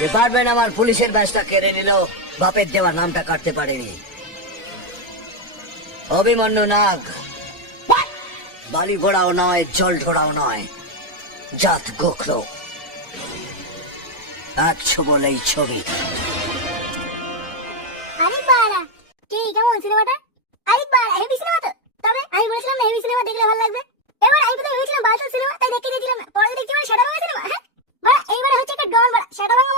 Department আমার পুলিশের ব্যাচটা কেড়ে নিল। বাপের দেওয়া নামটা কাটতে পারেনি। অভিমন্যু নাগ। বালি ঘোড়াও নয় জল ঢোড়াও নয়। জাত গোখলো আচ্ছা বলেই ছবি। আরেক কি কেমন সিনেমাটা? আরেক হেভি সিনেমা তো। তবে আমি বলেছিলাম না হেভি সিনেমা দেখলে ভালো লাগবে। এবার আমি তো ভেবেছিলাম বালতা সিনেমা তাই দেখতে গেছিলাম পরে দেখছি মানে ভাঙা সিনেমা হ্যাঁ? হচ্ছে একটা ডন বাড়া। সাদা ভাঙা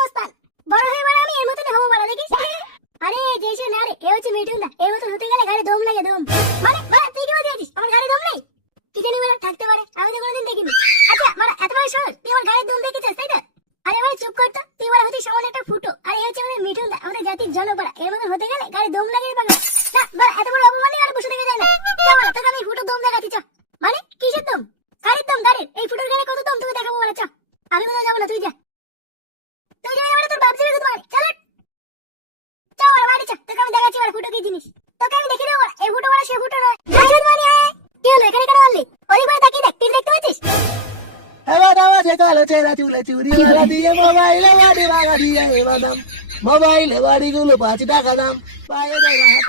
আমি কোনোদিন দেখিনি। আচ্ছা বাড়া এত বড় শহর, তুই আমার ঘাড়ে দম দেখেছিস, তাই তো? আরে ভাই, চুপ কর তো। তুই বড় হতে সামনে একটা ফুটো, আর এই হচ্ছে আমাদের মিঠুন দা, আমাদের জাতির জনপড়া এর মধ্যে হতে গেলে গাড়ি দম লাগিয়ে পাগল। না বড় এত বড় অপমানই আর বসে থেকে যায় না। চল বড় তোকে আমি ফুটো দম দেখাচ্ছি চ মানে কিসের দম? গাড়ির দম, গাড়ির? এই ফুটোর গাড়ি কত দম তোকে দেখাবো বড় চ আমি কোথাও যাব না, তুই যা। তুই যা, এবারে তোর বাপ যাবে তোমার চল চ বড় চ তোকে আমি দেখাচ্ছি বড় ফুটো কি জিনিস? তোকে আমি দেখে দেবো এই ফুটো বড়, সে ফুটো নয়। মানে হলো এখানে কেন বললি ওদিক করে তাকিয়ে দেখ তুই দেখতে পাচ্ছিস? এবার আমাকে কালো চেরা চুলে চুরি মারা দিয়ে মোবাইলে বাড়ি ভাড়া দিয়ে এবার দাম মোবাইলে বাড়িগুলো পাঁচ টাকা দাম। পায়ে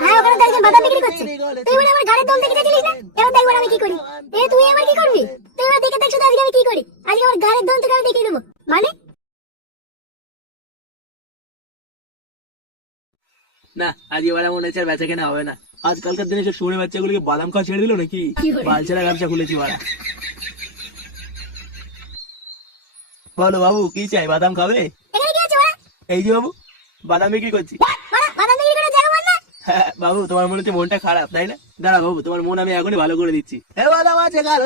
হ্যাঁ ওখানে দেখছেন বাদাম বিক্রি করছে। তুই বলে আমার ঘাড়ের দম দেখে যাচ্ছিলিস না? এবার দেখব আমি কি করি। এ তুই এবার কি করবি? তুই এবার দেখে দেখছ আজকে আমি কি করি। আজকে আমার ঘাড়ের দম তোকে আমি দেখিয়ে দেবো। মানে? না আজ এবার মনে হচ্ছে আর বেচা কেনা হবে না। আজকালকার দিনে সব শুনে বাচ্চাগুলোকে বাদাম খাওয়া ছেড়ে দিল নাকি? বালছেরা ব্যবসা খুলেছি মারা। বলো বাবু কি চাই? বাদাম খাবে? এই যে বাবু বাদাম বিক্রি করছি। হ্যাঁ, বাবু তোমার মনে হচ্ছে মনটা খারাপ তাই না? দাঁড়া বাবু তোমার মন আমি এখনই ভালো করে দিচ্ছি। বাদাম আছে কালো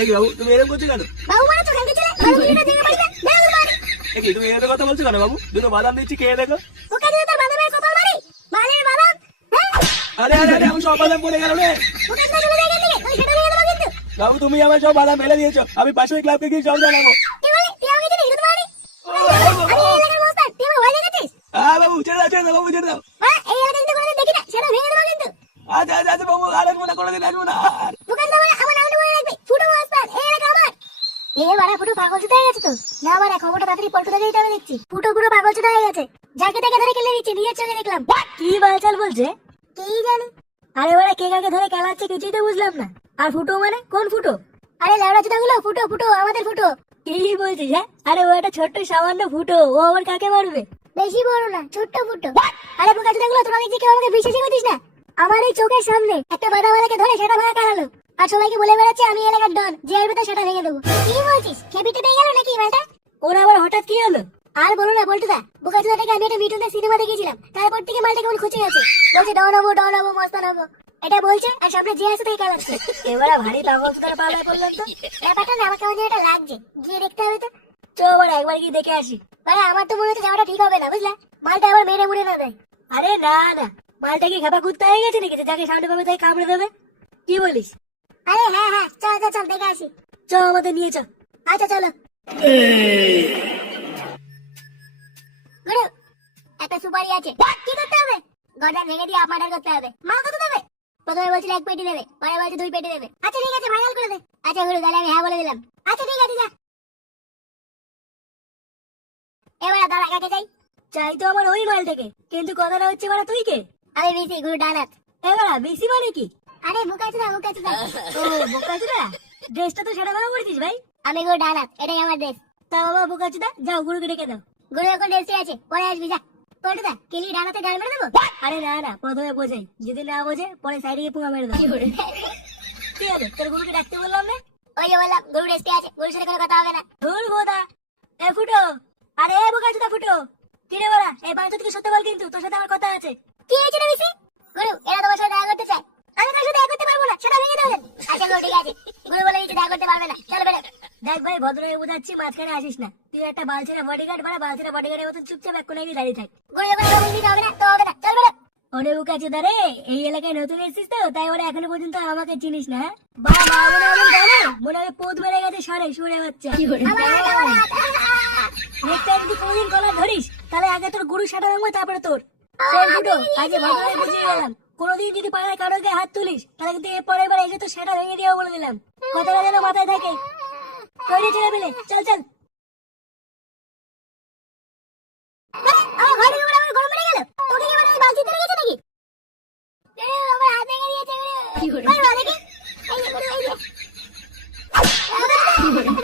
এই বাবু তুমি এরকম করছ কেন? তুমি এরকম কথা বলছো কেন বাবু? দুটো বাদাম দিচ্ছি খেয়ে দেখো ওকে দিলে তোর বাদামের কপাল মারি মালের বাদাম হ্যাঁ আরে আরে আরে আমি সব বাদাম পড়ে গেল রে। বাবু, তুমি আমার সব বাদাম ফেলে দিয়েছ। আমি পাশের ক্লাবকে গিয়ে সব জানাব। হ্যাঁ বাবু, ছেড়ে দাও ছেড়ে দাও, বাবু, ছেড়ে দাও। আচ্ছা পাগল চুদা গেছে তো না বাড়া খবরটা দেখছি ফুটো পুরো পাগল চুদা হয়ে গেছে যাকে তাকে ধরে কেলে দিচ্ছে নিজের চোখে দেখলাম কি বালচাল বলছে? কি জানি? আরে বাড়া কে কাকে ধরে খেলাচ্ছে কিছুই তো বুঝলাম না। আর ফুটো মানে? কোন ফুটো? আরে লেবড়া চুদা গুলো ফুটো ফুটো, আমাদের ফুটো। কি বলছিস হ্যাঁ? আরে ও একটা ছোট্ট সামান্য ফুটো, ও আবার কাকে মারবে? বেশি বড় না, ছোট্ট ফুটো। আরে বোকা চুদা গুলো তোরা দেখছি কেউ আমাকে বিশ্বাসই করছিস না? আমার এই চোখের সামনে একটা বাদামালাকে ধরে সেটা ভাঙা কাটালো আর সবাইকে বলে বেড়াচ্ছে, আমি এলাকার ডন যে আসবে তার সেটা ভেঙে দেবো। কি বলছিস? খেপিতে পেয়ে গেল নাকি মালটা? ওরা আবার হঠাৎ কি হলো? আর বলো না বলটু দা বোকা চুদাটাকে আমি একটা মিটুনের সিনেমা দেখেছিলাম তারপর থেকে মালটা কেমন খুঁজে গেছে। বলছে ডন হব ডন হব মস্তান হব এটা বলছে আর সামনে যে আছে তাই খেলাচ্ছে এবারে ভারী পাগল চুদার পালায় পড়লাম তো। ব্যাপারটা না আমার কেমন যেন একটা লাগছে। গিয়ে দেখতে হবে তো। চো আবার একবার গিয়ে দেখে আসি। ভাই আমার তো মনে হচ্ছে যাওয়াটা ঠিক হবে না বুঝলা? মালটা আবার মেরে মুড়ে না দেয়। আরে না না। মালটা কি খাপা কুত্তা হয়ে গেছে নাকি? যে যাকে সামনে পাবে তাই কামড়ে দেবে? কি বলিস? আরে হ্যাঁ হ্যাঁ চল চল চল দেখে আসি। চ আমাদের নিয়ে চল। আচ্ছা চলো। সুপারি আছে। কি করতে হবে? গড়া ভেঙে দিয়ে আপনার করতে হবে। মাল কত দেবে? প্রথমে বলছিল এক পেটি দেবে, পরে বলছে দুই পেটি দেবে। আচ্ছা ঠিক আছে ফাইনাল করে দে। আচ্ছা গুরু, তাহলে আমি হ্যাঁ বলে দিলাম। আচ্ছা ঠিক আছে, যা। এবার দাঁড়া কাকে চাই? চাই তো আমার ওই মালটাকে কিন্তু কথাটা হচ্ছে মানে তুই কে? আমি বিসি গুরু, ডানাত। এবার বিসি মানে কি? আরে, বুকাচুদা বুকাচুদা। ও, বুকাচুদা? ড্রেসটা তো সেটা ভালো করেছিস ভাই। আমি গুরু, ডানাত, এটাই আমার ড্রেস তা বাবা, বুকাচুদা, যাও, গুরুকে ডেকে দাও। গুরু, এখন ড্রেসে আছে, পরে আসবি, যা। পল্টুদা কেলি ডানাতে গাল মেরে দেবো? আরে না না প্রথমে বোঝাই যদি না বোঝে পরে সাইডে গিয়ে পুঙা মেরে দেবো। কি হলো তোর গুরুকে ডাকতে বললাম না? ওই যে বললাম গুরু ড্রেসে আছে গুরুর সাথে কোনো কথা হবে না। ধুর বোদা এ ফুটো আরে এ বোকাচুদা ফুটো। কি বলা এই বাঞ্চা থেকে সত্যি বল কিন্তু তোর সাথে আমার কথা আছে। কি হয়েছে রে বিসি গুরু এরা তোমার সাথে দেখা করতে চায়। আমি তার সাথে দেখা করতে পারব না সেটা ভেঙে দেবেন আচ্ছা গুরু ঠিক আছে। গুরু বলে দেখা করতে পারবে না। চলো বেরো দেখ ভাই ভদ্রভাবে বোঝাচ্ছি মাঝখানে আসিস না। তুই একটা বালছেরা বডিগার্ড বালছেরা বডিগার্ডের মতন চুপচাপ এক গিয়ে দাঁড়িয়ে থাক। হবে না তো হবে না চল ওরে দারে এই এলাকায় নতুন এসেছিস তো তাই ওরা এখনও পর্যন্ত আমাকে চিনিস না হ্যাঁ? মনে হয় পোদ মেরে গেছে সারে সুরে বাচ্চা। নেক্সট টাইম যদি কোনোদিন ধরিস তাহলে আগে তোর গুরু সাটা ভাঙবো তারপরে তোর। আজকে বুঝিয়ে গেলাম। কোনোদিন যদি পাড়ায় কারও গায়ে হাত তুলিস তাহলে কিন্তু বার এসে তো সেটা ভেঙে দিয়ে বলে দিলাম। কথাটা যেন মাথায় থাকে। তৈরি পেলে চল চল। doing?